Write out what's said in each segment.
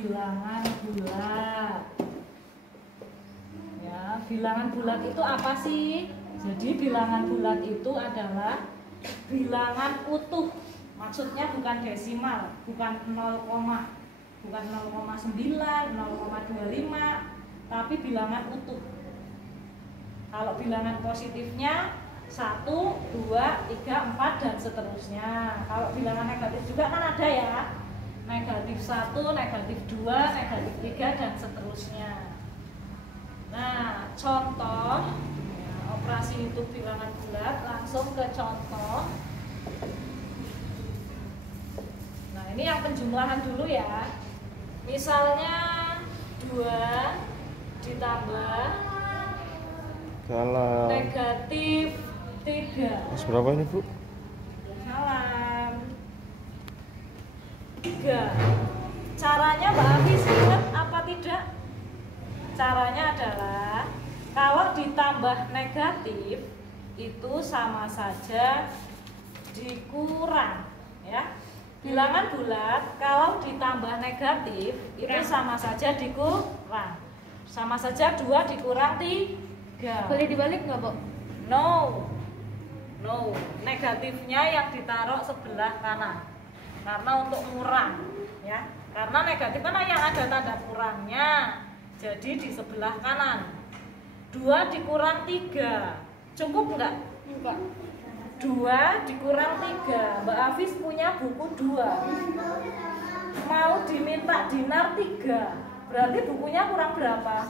bilangan bulat. Ya, bilangan bulat itu apa sih? Jadi bilangan bulat itu adalah bilangan utuh. Maksudnya bukan desimal, bukan 0, bukan 0,9, 0,25, tapi bilangan utuh. Kalau bilangan positifnya 1, 2, 3, 4 dan seterusnya. Kalau bilangan negatif juga kan ada ya. Negatif 1, negatif 2, negatif 3 dan seterusnya. Nah, contoh ya, operasi hitung bilangan bulat, langsung ke contoh. Nah, ini yang penjumlahan dulu ya. Misalnya 2 ditambah salah negatif 3. Mas berapa ini, Bu? Salam 3. Caranya Mbak Hafiz ingat apa tidak? Caranya adalah kalau ditambah negatif itu sama saja dikurang ya. Bilangan bulat kalau ditambah negatif itu sama saja dikurang. Sama saja 2 dikurang 3. Boleh dibalik nggak, Bu? No. Negatifnya yang ditaruh sebelah kanan. Karena untuk ngurang ya. Karena negatif kan yang ada tanda kurangnya. Jadi di sebelah kanan. 2 dikurang 3. Cukup enggak? Enggak. 2 dikurang 3. Mbak Hafiz punya buku 2. Mau diminta dinar 3. Berarti bukunya kurang berapa?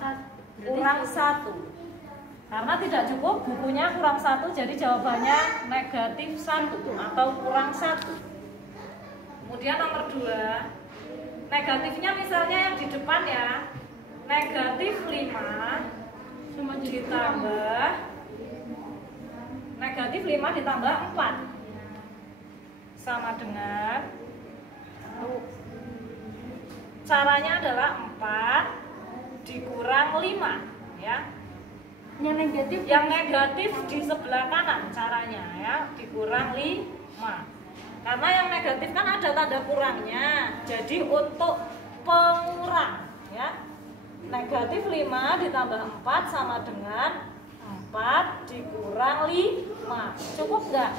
Kurang 1. Karena tidak cukup bukunya kurang 1, jadi jawabannya negatif 1 atau kurang 1. Kemudian nomor 2, negatifnya misalnya yang di depan ya, negatif 5 ditambah negatif 5 ditambah 4 sama dengan, caranya adalah 4 dikurang 5 ya. Yang negatif di sebelah kanan caranya ya, dikurang 5. Karena yang negatif kan ada tanda kurangnya. Jadi untuk pengurang ya, negatif 5 ditambah 4 sama dengan 4 dikurang 5. Cukup nggak?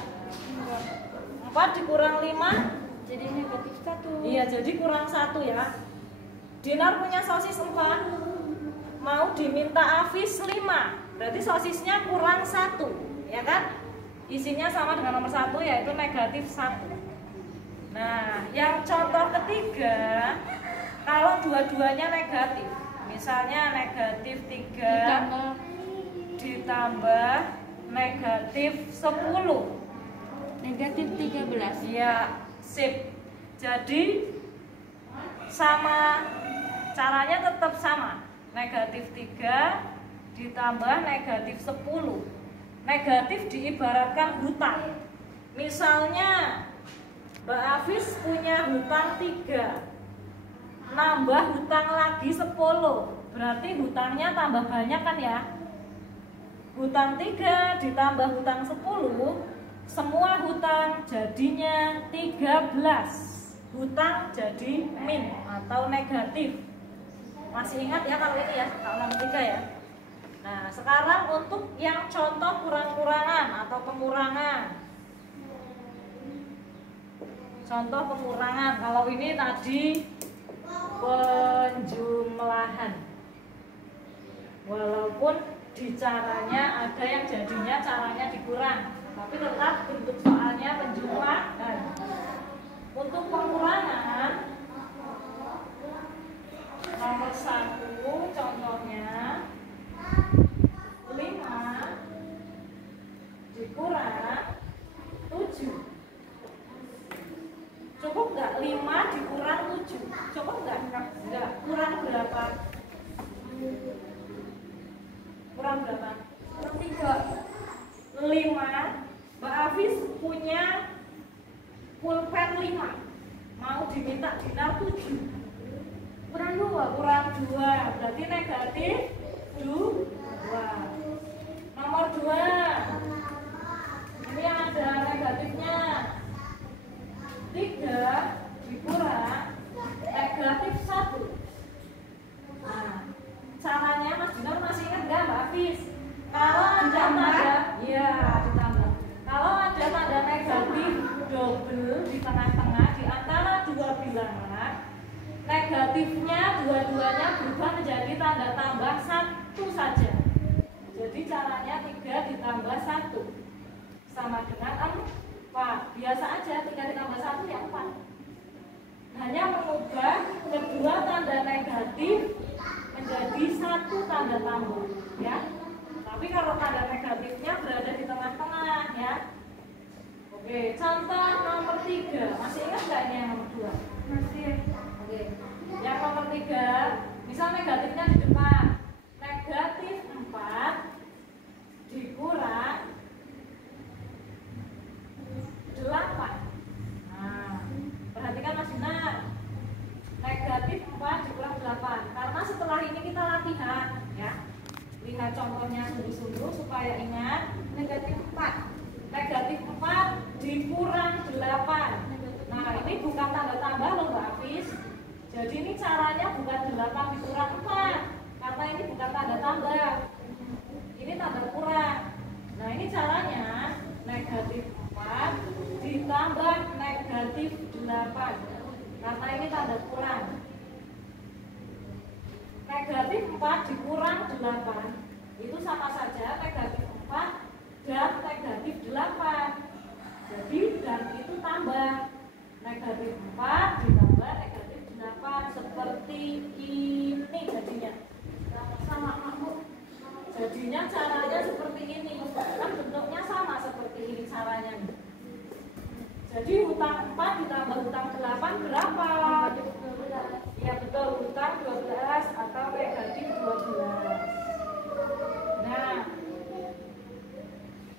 4 dikurang 5 Jadi negatif 1. iya, jadi kurang 1 ya. Dinar punya sosis 4, mau diminta Hafiz 5. Berarti sosisnya kurang 1 ya kan? Isinya sama dengan nomor 1 yaitu negatif 1. Nah, yang contoh ketiga, kalau dua-duanya negatif, misalnya negatif 3 ditambah negatif 10, Negatif 13. ya sip. Jadi sama, caranya tetap sama, negatif 3 ditambah negatif 10. Negatif diibaratkan hutang. Misalnya Mbak Hafiz punya hutang 3, nambah hutang lagi 10, berarti hutangnya tambah banyak kan ya. Hutang 3 ditambah hutang 10, semua hutang jadinya 13. Hutang jadi min atau negatif. Masih ingat ya kalau ini ya, kalau nomor 3 ya. Nah, sekarang untuk yang contoh kurang-kurangan atau pengurangan. Contoh pengurangan, kalau ini tadi penjumlahan. Walaupun di caranya ada yang jadinya caranya dikurang, tapi tetap bentuk soalnya penjumlahan. Untuk pengurangan, nomor 1 contohnya 5 dikurang 7. Cukup nggak 5 dikurang 7? Cukup nggak? Nggak. Kurang berapa? Kurang berapa? Kurang 3. 5. Mbak Hafiz punya pulpen 5, mau diminta dinar 7. Kurang 2. Kurang 2, berarti negatif 2. Nomor 2, ini ada negatifnya. 3 dikurang negatif 1. negatifnya dua-duanya berubah menjadi tanda tambah 1 saja. Jadi caranya 3 ditambah 1 sama dengan 4. Biasa aja 3 ditambah 1 ya 4. Hanya mengubah kedua tanda negatif menjadi 1 tanda tambah ya. Tapi kalau tanda negatifnya berada di tengah-tengah ya. Oke, contoh nomor 3. Masih ingat nggak ini yang nomor 2? Masih. Oke. Yang nomor 3, misal negatifnya di depan. Negatif 4 dikurang 8. Nah, perhatikan Mas Dinar. Negatif 4 dikurang 8. Karena setelah ini kita latihan ya. Lihat contohnya sungguh-sungguh supaya ingat. Negatif 4. Negatif 4 dikurang 8. Nah, ini bukan tanda tambah loh Mbak Hafiz. Jadi ini caranya bukan 8 dikurang 4. Karena ini bukan tanda tambah. Ini tanda kurang. Nah, ini caranya negatif 4 ditambah negatif 8. Karena ini tanda kurang. Negatif 4 dikurang 8 itu sama saja negatif 4 dan negatif 8. Jadi dan itu tambah. Negatif 4 ditambah negatif 8 seperti ini jadinya. Sama aku. Jadinya caranya seperti ini. Kan bentuknya sama seperti ini caranya. Jadi hutang 4 ditambah hutang 8 berapa? Ya betul, hutang 12 atau negatif 12. Nah,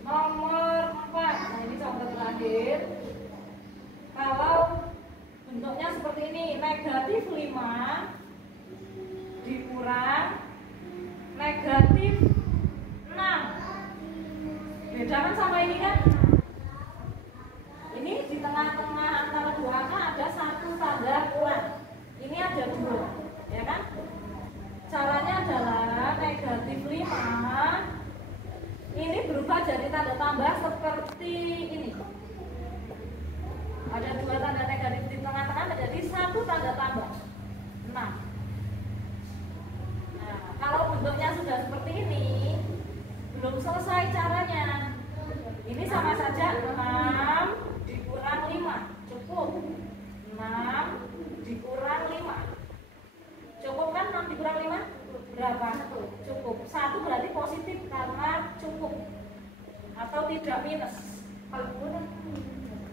nomor 4. Nah, ini contoh terakhir. Kalau bentuknya seperti ini, negatif 5 dikurang negatif 6. Beda kan sama ini kan? Ini di tengah-tengah antara dua angka ada 1 tanda kurang. Ini ada 2, ya kan? Caranya adalah negatif 5 ini berubah jadi tanda tambah seperti ini. Ada 2 tanda negatif di tengah-tengah menjadi 1 tanda tambah 6. Nah, kalau bentuknya sudah seperti ini, belum selesai caranya. Ini sama saja 6 dikurang 5 cukup. 6 dikurang 5 cukup kan? 6 dikurang 5 berapa? Cukup. 1 berarti positif karena cukup atau tidak minus. Kalau kurang.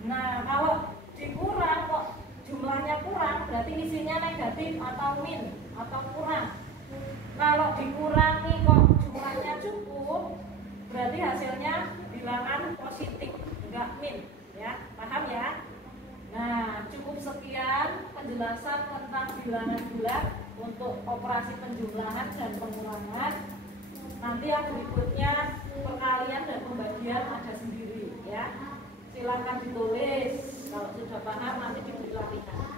Nah, kalau dikurang kok jumlahnya kurang berarti isinya negatif atau min atau kurang. Kalau dikurangi kok jumlahnya cukup berarti hasilnya bilangan positif, enggak min ya. Paham ya? Nah, cukup sekian penjelasan tentang bilangan bulat untuk operasi penjumlahan dan pengurangan. Nanti yang berikutnya perkalian dan pembagian ada sendiri ya. Silakan ditulis kalau sudah paham, nanti diberi latihan.